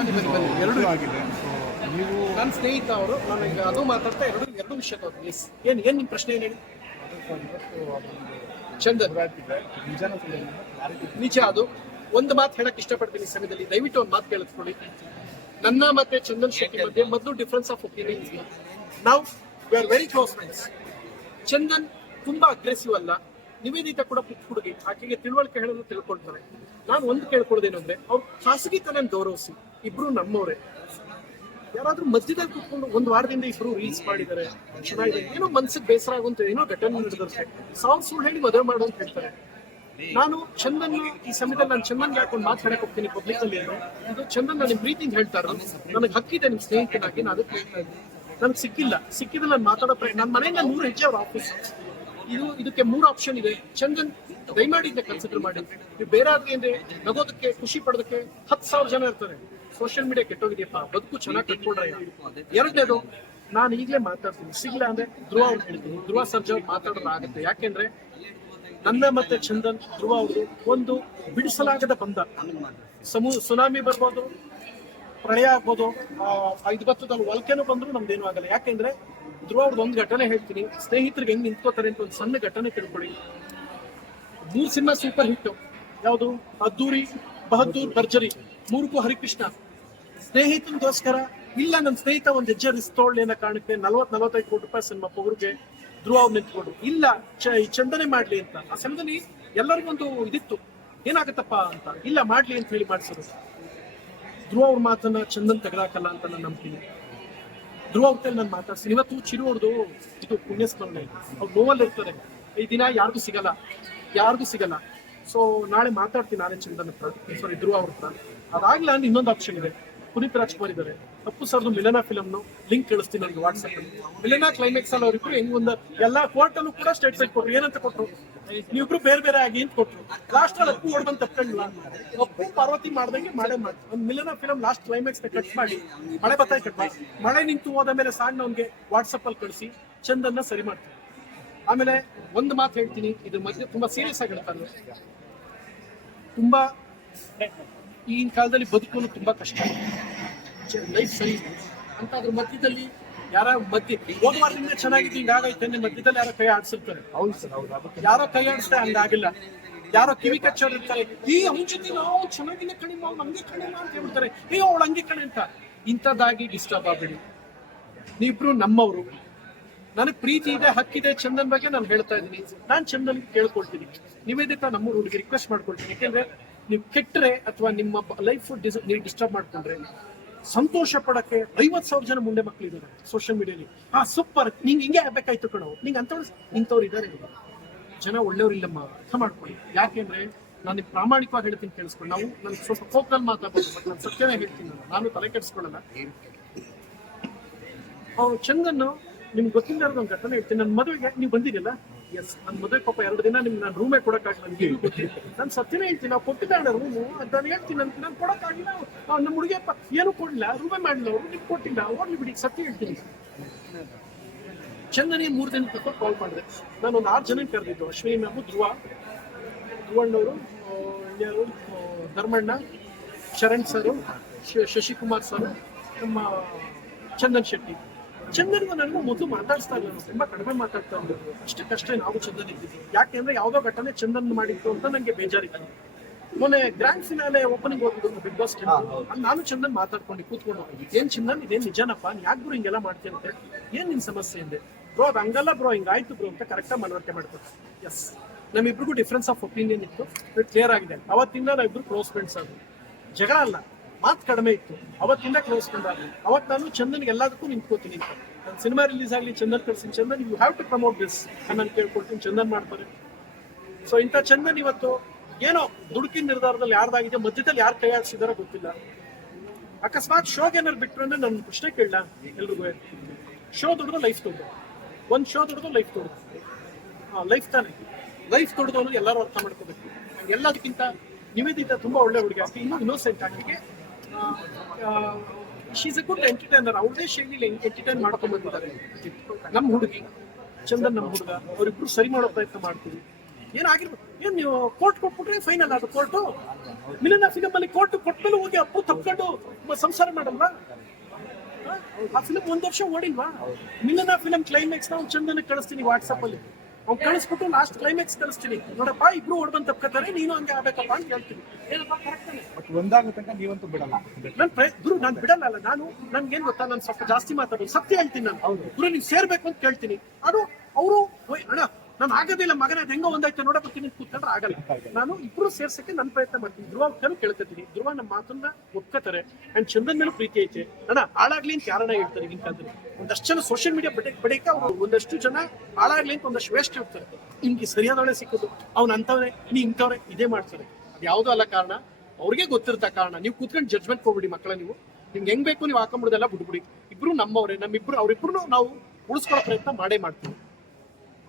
ಎರಡು ಆಗಿದೆ. ನೀವು ನನ್ನ ಸ್ನೇಹಿತ ಅವರು ನಾನು ಅದು ಮಾತಾಡ್ತಾ ಎರಡು ಎರಡು ವಿಷಯ ಪ್ಲೀಸ್ ಏನು ಏನು ನಿಮ್ಮ ಪ್ರಶ್ನೆ ಏನು ಹೇಳಿ? ಕ್ಲಾರಿಟಿ ನಿಜ ಅದು. ಒಂದು ಮಾತು ಹೇಳಕ್ ಇಷ್ಟಪಡ್ತೀನಿ ಸಮಯದಲ್ಲಿ. ದಯವಿಟ್ಟು ಒಂದು ಮಾತು ಕೇಳಿಸ್ಕೊಳ್ಳಿ. ನನ್ನ ಮತ್ತೆ ಚಂದನ್ ಶೆಟ್ಟಿ ಮಧ್ಯೆ ಮೊದಲು ಡಿಫ್ರೆನ್ಸ್ ಆಫ್ ಒಪಿನಿಯನ್ಸ್ ನಾವು we are very close friends Chandan ತುಂಬಾ ಅಗ್ರೆಸಿವ್ ಅಲ್ಲ. ನಿವೇದಿತ ಕೂಡ ಹುಡುಗಿ. ಆಕೆಗೆ ತಿಳುವಳಿಕೆ ಹೇಳಲು ತಿಳ್ಕೊಳ್ತಾರೆ. ನಾನು ಒಂದು ಕೇಳ್ಕೊಳ್ಳೋದೇನು ಅಂದ್ರೆ ಅವ್ರು ಖಾಸಗಿತನ ಗೌರವಿಸಿ. ಇಬ್ರು ನಮ್ಮವರೇ. ಯಾರಾದ್ರೂ ಮಧ್ಯದಲ್ಲಿ ಕೂತ್ಕೊಂಡು ಒಂದು ವಾರದಿಂದ ಇಬ್ರು ರೀಲ್ಸ್ ಮಾಡಿದ್ದಾರೆ, ಚೆನ್ನಾಗಿದೆ, ಏನೋ ಮನ್ಸಿಗೆ ಬೇಸರ ಆಗುವಂತ ಏನೋ ಘಟನೆ ನಡೆದಿರುತ್ತೆ. ಸಾವಿರ ಸುಳ್ಳು ಹೇಳಿ ಮದುವೆ ಮಾಡು ಅಂತ ಹೇಳ್ತಾರೆ. ನಾನು ಚಂದನ್ ಈ ಸಮಯದಲ್ಲಿ ನಾನು ಚಂದನ್ ಯಾಕೊಂಡು ಮಾತಾಡಕ್ ಹೋಗ್ತೀನಿ ಪಬ್ಲಿಕ್ ಅಲ್ಲಿ ಇದು ಚಂದನ್ ನನಗೆ ಪ್ರೀತಿಯಿಂದ ಇರೋದು. ನನಗೆ ಹಕ್ಕಿದೆ ನಿಮ್ ಸ್ನೇಹಿತನಾಗಿ, ನಾನು ಅದಕ್ಕೆ ಹೇಳ್ತಾ ಇದ್ದೀನಿ. ನನಗೆ ಸಿಕ್ಕಿಲ್ಲ. ಸಿಕ್ಕಿದ್ರೆ ನಾನು ಮಾತಾಡೋ ಪ್ರಯತ್ನ ನನ್ನ ಮನೆಯಿಂದ ನೂರು ಹೆಜ್ಜೆ ಅವ್ರ ಆಫೀಸ್ ಇದು, ಇದಕ್ಕೆ ಮೂರು ಆಪ್ಷನ್ ಇದೆ. ಚಂದನ್ ದಯಮಾಡಿ ಕನ್ಸಿಡರ್ ಮಾಡಿ. ನೀವು ಬೇರೆ ಆದ್ರೆ ಅಂದ್ರೆ ನಗೋದಕ್ಕೆ, ಖುಷಿ ಪಡೋದಕ್ಕೆ ಹತ್ತು ಸಾವಿರ ಜನ ಇರ್ತಾರೆ. ಸೋಷಿಯಲ್ ಮೀಡಿಯಾ ಕೆಟ್ಟೋಗಿದೆಯಪ್ಪ? ಬದುಕು ಚೆನ್ನಾಗಿ ಕಟ್ಕೊಂಡ್ರೆ ಎರಡನೇದು ನಾನು ಈಗಲೇ ಮಾತಾಡ್ತೀನಿ. ಸಿಗ್ಲ ಅಂದ್ರೆ ಧ್ರುವ ಅವ್ರು ಹೇಳ್ತೀನಿ ಧ್ರುವ ಸರ್ಜಾ ಅವ್ರು ಮಾತಾಡೋದು ಆಗುತ್ತೆ. ಯಾಕೆಂದ್ರೆ ನನ್ನ ಮತ್ತೆ ಚಂದನ್ ಧ್ರುವ ಅವರು ಒಂದು ಬಿಡಿಸಲಾಗದ ಬಂಧ. ಸಮೂ ಸುನಾಮಿ ಬರ್ಬೋದು ಪ್ರಳಯ ಆಗ್ಬೋದು ಐದು ಬತ್ತದಲ್ಲಿ ಒಲ್ಕೆನೂ ಬಂದ್ರು ನಮ್ದೇನು ಆಗಲ್ಲ. ಯಾಕೆಂದ್ರೆ ಧ್ರುವ ಅವ್ರದ್ದು ಒಂದು ಘಟನೆ ಹೇಳ್ತೀನಿ. ಸ್ನೇಹಿತರಿಗೆ ಹೆಂಗ್ ನಿಂತ್ಕೋತಾರೆ ಅಂತ ಒಂದು ಸಣ್ಣ ಘಟನೆ ತಿಳ್ಕೊಳ್ಳಿ. ಮೂರು ಸಿನಿಮಾ ಸೂಪರ್ ಹಿಟ್ ಯಾವುದು? ಅದ್ದೂರಿ ಬಹದ್ದೂರ್ ಭರ್ಜರಿ. ಮೂರ್ಕು ಹರಿಕೃಷ್ಣ. ಸ್ನೇಹಿತನಿಗೋಸ್ಕರ ಇಲ್ಲ ನನ್ನ ಸ್ನೇಹಿತ ಒಂದು ಹೆಜ್ಜೆ ರಿಸ್ಕ್ ತೊಗೊಳ್ಳಿ ಅನ್ನೋ ಕಾರಣಕ್ಕೆ ನಲ್ವತ್, ನಲವತ್ತೈದು ಕೋಟಿ ರೂಪಾಯಿ ಸಿನಿಮಾ ಪೊಗರಿಗೆ ಧ್ರುವ ನಿಂತ್ಕೊಂಡು, ಇಲ್ಲ ಚಂದನೆ ಮಾಡ್ಲಿ ಅಂತ. ಆ ಸಮಯದಲ್ಲಿ ಎಲ್ಲರಿಗೂ ಒಂದು ಇದಿತ್ತು. ಏನಾಗತ್ತಪ್ಪ ಅಂತ? ಇಲ್ಲ, ಮಾಡ್ಲಿ ಅಂತ ಹೇಳಿ ಮಾಡಿಸೋದು ಧ್ರುವ ಅವ್ರ ಮಾತನ್ನ ಚಂದನ್ ತೆಗೆದಾಕಲ್ಲ ಅಂತ ನಾನು ನಂಬ್ತೀನಿ ಧ್ರುವ ಅವ್ರ ನಾನು ಮಾತಾಡ್ತೀನಿ ಇವತ್ತು ಚಿರು ಅವ್ರದ್ದು ಇದು ಪುಣ್ಯಸ್ಮರಣೆ. ಅವ್ರು ನೋವಲ್ಲಿ ಇರ್ತಾರೆ. ಈ ದಿನ ಯಾರಿಗೂ ಸಿಗಲ್ಲ. ಯಾರಿಗೂ ಸಿಗಲ್ಲ. ಸೊ ನಾಳೆ ಮಾತಾಡ್ತೀನಿ ನಾನೇ ಚಂದನ್ ಹತ್ರ. ಸಾರಿ ಧ್ರುವ ಅವ್ರ ಹತ್ರ. ಅದಾಗ್ಲ ಇನ್ನೊಂದು ಆಪ್ಷನ್ ಇದೆ. ಪುನೀತ್ ರಾಜ್ಕುಮಾರ್ ಇದ್ದಾರೆ. ತಪ್ಪು ಸರ್ದು ಮಿಲನ ಫಿಲಮ್ ಲಿಂಕ್ ಕಳಿಸ್ತೀನಿ ನನಗೆ ವಾಟ್ಸ್ಆಪ್ ಅಲ್ಲಿ. ಮಿಲನ ಕ್ಲೈಮ್ಯಾಕ್ಸ್ ಅಲ್ಲಿ ಅವರಿಬ್ರು ಹೆಂಗ್ ಒಂದು, ಎಲ್ಲಾ ಕೋರ್ಟ್ ಅಲ್ಲೂ ಕೂಡ ಸ್ಟೇಟ್ಮೆಂಟ್ ಕೊಟ್ರು. ಏನಂತ ಕೊಟ್ರು? ನೀವಿಬ್ರು ಬೇರೆ ಬೇರೆ ಆಗಿ ಅಂತ ಕೊಟ್ರು? ಲಾಸ್ಟ್ ಅಲ್ಲಿ ಅಪ್ಪು ಹೊಡೆದಂತ ತಪ್ಪಿಲ್ಲ ಅಪ್ಪು ಪಾರ್ವತಿ ಮಾಡ್ದಂಗೆ ಮಾಡೇ ಮಾಡಿ. ಒಂದು ಮಿಲನ ಫಿಲಮ್ ಲಾಸ್ಟ್ ಕ್ಲೈಮ್ಯಾಕ್ಸ್ ಕಟ್ ಮಾಡಿ. ಮಳೆ ಬತ್ತಾಯಿ ಕಟ್ ಮಾಡಿ ಮಳೆ ನಿಂತು ಹೋದ ಮೇಲೆ ಸಾಂಗ್ ಅವ್ನಿಗೆ ವಾಟ್ಸಪ್ ಅಲ್ಲಿ ಕಳಿಸಿ, ಚಂದನ್ನ ಸರಿ ಮಾಡ್ತೀನಿ. ಆಮೇಲೆ ಒಂದು ಮಾತು ಹೇಳ್ತೀನಿ. ಇದ್ರ ಮಧ್ಯೆ ತುಂಬಾ ಸೀರಿಯಸ್ ಆಗಿ ಹೇಳ್ತಾರೆ ತುಂಬಾ ಈಗಿನ ಕಾಲದಲ್ಲಿ ಬದುಕೋದು ತುಂಬಾ ಕಷ್ಟ. ಲೈಫ್ ಸರಿ. ಅಂತ ಅದ್ರ ಮಧ್ಯದಲ್ಲಿ ಯಾರ ಮಧ್ಯ ಹೋದ ವಾರದಿಂದ ಚೆನ್ನಾಗಿತ್ತು ಹಿಂಗಾಗೈತೆ ನಿಮ್ಮ ಮಧ್ಯದಲ್ಲಿ ಯಾರೋ ಕೈ ಆಡ್ಸಿರ್ತಾರೆ. ಹೌದು ಸರ್ ಹೌದು. ಯಾರೋ ಕೈ ಆಡಿಸ್ತಾ ಹಂಗಾಗಿಲ್ಲ. ಯಾರೋ ಕಿವಿ ಕಚ್ಚೋರಿರ್ತಾರೆ ಈ ಅವ್ನ ಜೊತೆ ನಾವು ಚೆನ್ನಾಗಿನ ಕಣಿ ಅವ್ನು ಹಂಗೆ ಕಣಿಮ ಅಂತ ಹೇಳ್ತಾರೆ ಏ ಅವಳು ಹಂಗೆ ಕಣೆ ಅಂತ. ಇಂಥದ್ದಾಗಿ ಡಿಸ್ಟರ್ಬ್ ಆಗ್ಬೇಡಿ. ನೀವಿಬ್ರು ನಮ್ಮವರು. ನನಗೆ ಪ್ರೀತಿ ಇದೆ ಹಕ್ಕಿದೆ ಚಂದನ್ ಬಗ್ಗೆ ನಾನು ಹೇಳ್ತಾ ಇದ್ದೀನಿ. ನಾನು ಚಂದನ್ ಕೇಳ್ಕೊಳ್ತೀನಿ. ನಿವೇದಿತ ನಮ್ಮ ಹುಡುಗಿ ರಿಕ್ವೆಸ್ಟ್ ಮಾಡ್ಕೊಳ್ತೀನಿ. ಯಾಕೆಂದ್ರೆ ನೀವು ಕೆಟ್ಟರೆ ಅಥವಾ ನಿಮ್ಮ ಲೈಫ್ ನೀವು ಡಿಸ್ಟರ್ಬ್ ಮಾಡ್ಕೊಂಡ್ರೆ ಸಂತೋಷ ಪಡಕ್ಕೆ ಐವತ್ತು ಸಾವಿರ ಜನ ಮುಂದೆ ಮಕ್ಕಳಿದ್ದಾರೆ ಸೋಷಿಯಲ್ ಮೀಡಿಯಾಲಿ ಹಾ ಸೂಪರ್ ನಿಂಗೆ ಹಿಂಗೆ ಆಗ್ಬೇಕಾಯ್ತು ಕಣೋ. ನಿಂಗೆ ಅಂತವ್ರು ಇಂಥವ್ರು ಇದ್ದಾರೆ ಜನ ಒಳ್ಳೆಯವ್ರಿಲ್ಲಮ್ಮ ಅರ್ಥ ಮಾಡ್ಕೊಳ್ಳಿ. ಯಾಕೆಂದ್ರೆ ನಾನು ನಿಮ್ಗೆ ಪ್ರಾಮಾಣಿಕವಾಗಿ ಹೇಳ್ತೀನಿ ಕೇಳಿಸ್ಕೊಂಡು ನಾವು ನನಗೆ ಸ್ವಲ್ಪ ಕೋಪದಲ್ಲಿ ಮಾತಾಡ್ಬೋದು, ಬಟ್ ನಾನು ಸತ್ಯನೇ ಹೇಳ್ತೀನಿ. ನಾನು. ನಾನು ತಲೆ ಕೆಡಿಸ್ಕೊಳ್ಳಲ್ಲ. ಅವ್ರು ಚಂದನ್ನು ನಿಮ್ಗೆ ಗೊತ್ತಿಲ್ಲ ಒಂದು ಘಟನೆ ಹೇಳ್ತೀನಿ. ನನ್ನ ಮದುವೆಗೆ ನೀವು ಬಂದಿರಲ್ಲ ಎಸ್ ನನ್ನ ಮದುವೆ ಪಾಪ ಎರಡು ದಿನ ನಿಮ್ಗೆ ನಾನು ರೂಮೇ ಕೊಡಕ್ಕಾಗಿಲ್ಲ ನನಗೆ ನಾನು ಸತ್ಯನೇ ಹೇಳ್ತೀನಿ, ನಾವು ಕೊಟ್ಟಿದ್ದಾಳೆ ರೂಮು ನಾನು ಹೇಳ್ತೀನಿ ನಾನು ಕೊಡೋಕ್ಕಾಗಿಲ್ಲ ನಮ್ಮ ಹುಡುಗಿಯಪ್ಪ ಏನು ಕೊಡಲಿಲ್ಲ ರೂಮೇ ಮಾಡಿಲ್ಲ ಅವರು, ನಿಮ್ಗೆ ಕೊಟ್ಟಿಲ್ಲ. ಹೋಗ್ಲಿ ಬಿಡಿ, ಸತ್ಯ ಹೇಳ್ತೀನಿ. ಚಂದನಿ ಮೂರು ದಿನ ಬಿಟ್ಟು ಕಾಲ್ ಮಾಡಿದೆ. ನಾನು ಒಂದು ಆರು ಜನ ಕರೆದಿದ್ದು, ಅಶ್ವಿನಿ ಮ್ಯಾಮು, ಧ್ರುವ ಧ್ರುವಣ್ಣವರು ಯಾರು ಧರ್ಮಣ್ಣ, ಶರಣ್ ಸರು ಶಶಿಕುಮಾರ್ ಸರ್, ನಮ್ಮ ಚಂದನ್ ಶೆಟ್ಟಿ. ಚಂದನ್ಗೂ ನನಗೂ ಮೊದಲು ಮಾತಾಡ್ಸ್ತಾ ಇಲ್ಲ ನಾನು ತುಂಬಾ ಕಡಿಮೆ ಮಾತಾಡ್ತಾ ಇದ್ದೆ ಅಷ್ಟಕ್ಕಷ್ಟೇ ನಾವು ಚಂದನ್ ಯಾಕೆ ಯಾಕೆಂದ್ರೆ ಯಾವುದೋ ಘಟನೆ ಚಂದನ್ ಮಾಡಿತ್ತು ಅಂತ ನಂಗೆ ಬೇಜಾರಿಲ್ಲ ಮೊನ್ನೆ ಗ್ರ್ಯಾಂಡ್ ಫಿನಾಲೆ ಓಪನಿಂಗ್ ಹೋಗಿದ್ದು ಬಿಗ್ ಬಾಸ್ ನಾನು ಚಂದನ್ ಮಾತಾಡ್ಕೊಂಡು ಕೂತ್ಕೊಂಡು ಏನ್ ಚಂದನ್? ಇದೇನ್ ನಿಜನಪ್ಪ? ಯಾಕೆ ಬ್ರೋ ಹಿಂಗೆಲ್ಲ ಮಾಡ್ತೀರಂತೆ ಏನ್ ನಿನ್ ಸಮಸ್ಯೆ ಇದೆ? ಬ್ರೋ ಅದು ಹಂಗಲ್ಲ ಬ್ರೋ ಹಿಂಗಾಯ್ತು ಬ್ರೋ ಅಂತ ಕರೆಕ್ಟಾಗಿ ಮನವರಿಕೆ ಮಾಡ್ತಾರೆ ಎಸ್ ನಮ್ಮಿಬ್ರಿಗೂ ಡಿಫ್ರೆನ್ಸ್ ಆಫ್ ಒಪಿನಿಯನ್ ಇತ್ತು. ಕ್ಲಿಯರ್ ಆಗಿದೆ. ಅವತ್ತಿಂದ ನಾವಿಬ್ರು ಕ್ಲೋಸ್ ಫ್ರೆಂಡ್ಸ್ ಆದ್ರು ಜಗಳ ಅಲ್ಲ. ಮಾತು ಕಡಿಮೆ ಇತ್ತು. ಅವತ್ತಿಂದ ಕ್ಲೋಸ್ ಆದ್ವಿ ಅವತ್ತು ನಾನು ಚಂದನ್ಗೆ ಎಲ್ಲದಕ್ಕೂ ನಿಂತ್ಕೋತೀನಿ. ನನ್ನ ಸಿನಿಮಾ ರಿಲೀಸ್ ಆಗಲಿ, Chandan ಕಳ್ಸಿನ Chandan you have to promote this ನಾನು ಕೇಳ್ಕೊಳ್ತೀನಿ ಚಂದನ್ ಮಾಡ್ತಾರೆ. ಸೊ ಇಂಥ ಚಂದನ್ ಇವತ್ತು ಏನೋ ದುಡುಕಿನ ನಿರ್ಧಾರದಲ್ಲಿ ಯಾರ್ದಾಗಿದೆ, ಮಧ್ಯದಲ್ಲಿ ಯಾರು ಕೈ ಗೊತ್ತಿಲ್ಲ. ಅಕಸ್ಮಾತ್ ಶೋಗೆ ಏನಾರು ಬಿಟ್ರು ಅಂದ್ರೆ ನನ್ನ ಪ್ರಶ್ನೆ ಕೇಳಲ್ಲ ಎಲ್ರಿಗೂ. ಶೋ ದುಡ್ದು ಲೈಫ್ ತೊಡ್ದು. ಒಂದು ಶೋ ದುಡ್ದು ಲೈಫ್ ತೊಡ್ದು. ಹಾಂ ಲೈಫ್ ತಾನೆ. ಲೈಫ್ ತೊಡ್ದು ಅನ್ನೋದು ಎಲ್ಲರೂ ಅರ್ಥ ಮಾಡ್ಕೋಬೇಕು. ಎಲ್ಲದಕ್ಕಿಂತ ನಿವೇದಿತ ತುಂಬಾ ಒಳ್ಳೆ ಹುಡುಗಿ. ಆಕೆ ಇನ್ನೂ ಇನ್ನೋಸೆಂಟ್ ಆಕೆಗೆ ಶೀಸ್ ಎ ಗುಡ್ ಎಂಟರ್ಟೈನರ್ ಅವ್ರದೇ ಶೈಲಿಲಿ ಎಂಟರ್ಟೈನ್ ಮಾಡ್ಕೊಂಡು ಬಂದಿದ್ದಾರೆ ನಮ್ಮ ಹುಡುಗಿ, ಚಂದನ್ ನಮ್ಮ ಹುಡುಗ, ಅವರಿಬ್ರು ಸರಿ ಮಾಡೋ ಪ್ರಯತ್ನ ಮಾಡ್ತೀವಿ. ಏನಾಗಿರ್ಬೋದು ಏನ್ ನೀವು ಕೋರ್ಟ್ ಕೊಟ್ಬಿಟ್ರೆ ಫೈನಲ್ ಅದು ಕೋರ್ಟು ಮಿಲನ ಫಿಲಮ್ ಅಲ್ಲಿ ಕೋರ್ಟ್ ಕೊಟ್ಮೇಲೆ ಹೋಗಿ ಅಪ್ಪು ತಪ್ಕೊಂಡು ಸಂಸಾರ ಮಾಡಲ್ವಾ? ಆ ಫಿಲಮ್ ಒಂದ್ ವರ್ಷ ಓಡಿಲ್ವಾ? ಮಿಲನ ಫಿಲಮ್ ಕ್ಲೈಮ್ಯಾಕ್ಸ್ ನಾವು ಚಂದನ ಕಳಿಸ್ತೀನಿ ವಾಟ್ಸಪ್ ಅಲ್ಲಿ. ಅವ್ನು ಕಳಿಸ್ಬಿಟ್ಟು ಲಾಸ್ಟ್ ಕ್ಲೈಮ್ಯಾಕ್ಸ್ ಕಳಿಸ್ತೀನಿ. ನೋಡಪ್ಪ ಇಬ್ರು ಹೊಡ್ಬಂದ್ ತಪ್ಕೋತಾರೆ ನೀನು ಹಂಗೆ ಆಗ್ಬೇಕಪ್ಪ ಅಂತ ಹೇಳ್ತೀನಿ. ಬಟ್ ಒಂದಾಗೋ ತನಕ ನೀವಂತೂ ಬಿಡಲ್ಲ. ನನ್ ಪ್ರಯ ಗುರು ನಾನು ಬಿಡಲ್ಲ ಅಲ್ಲ ನಾನು ನನ್ಗೇನ್ ಗೊತ್ತಾ? ನಾನು ಸ್ವಲ್ಪ ಜಾಸ್ತಿ ಮಾತಾಡೋದು. ಸತ್ಯ ಹೇಳ್ತೀನಿ ನಾನು. ಗುರು ನೀವು ಸೇರ್ಬೇಕು ಅಂತ ಕೇಳ್ತೀನಿ. ಅದು ಆಗೋದಿಲ್ಲ ಮಗನ ಹೆಂಗ ಹೆಂಗೋ ಒಂದಾಯ್ತು ನೋಡ ಬರ್ತೀನಿ ಅಂತ ಕೂತ್ಕೊಂಡ್ರೆ ಆಗಲ್ಲ. ನಾನು ಇಬ್ರು ಸೇರ್ಸಕ್ಕೆ ನನ್ನ ಪ್ರಯತ್ನ ಮಾಡ್ತೀನಿ. ಧ್ರುವ ಕನು ಕೇಳ್ಕೊತೀನಿ. ಧ್ರುವ ನಮ್ಮ ಮಾತನ್ನ ಒಪ್ಕೋತಾರೆ. ಅಂಡ್ ಚಂದನ್ ಮೇಲೂ ಪ್ರೀತಿ ಐತೆ. ಅಣ್ಣ, ಹಾಳಾಗ್ಲಿ ಅಂತ ಯಾರನ್ನ ಹೇಳ್ತಾರೆ ಈಗಿನ ಕಾಲದಲ್ಲಿ ಒಂದಷ್ಟು ಜನ ಸೋಷಿಯಲ್ ಮೀಡಿಯಾ ಬಡ ಬಡಿಕ ಅವ್ರು ಒಂದಷ್ಟು ಜನ ಹಾಳಾಗ್ಲಿ ಅಂತ ಒಂದಷ್ಟು ವೇಸ್ಟ್ ಹೇಳ್ತಾರೆ. ನಿಮ್ಗೆ ಸರಿಯಾದವಳೆ ಸಿಕ್ಕೋದು. ಅವ್ನು ಅಂತವ್ರೆ ನೀ ಇಂಥವ್ರೆ, ಇದೇ ಮಾಡ್ತಾರೆ. ಯಾವುದೂ ಅಲ್ಲ ಕಾರಣ. ಅವ್ರಿಗೆ ಗೊತ್ತಿರ್ತ ಕಾರಣ. ನೀವು ಕೂತ್ಕೊಂಡು ಜಡ್ಜ್ಮೆಂಟ್ ಹೋಗ್ಬಿಡಿ ಮಕ್ಕಳ ನೀವು. ನಿಮ್ಗೆ ಹೆಂಗ್ ಬೇಕು, ನೀವು ಹಾಕೊಂಡ್ಬಿಡೋದೆಲ್ಲ ಬಿಡ್ಬಿಡಿ ಇಬ್ರು ನಮ್ಮವ್ರೆ, ನಮ್ಮಿಬ್ರು ಅವ್ರಿಬ್ರು ನಾವು ಉಳಿಸ್ಕೊಳ್ಳೋ ಪ್ರಯತ್ನ ಮಾಡೇ ಮಾಡ್ತೀವಿ.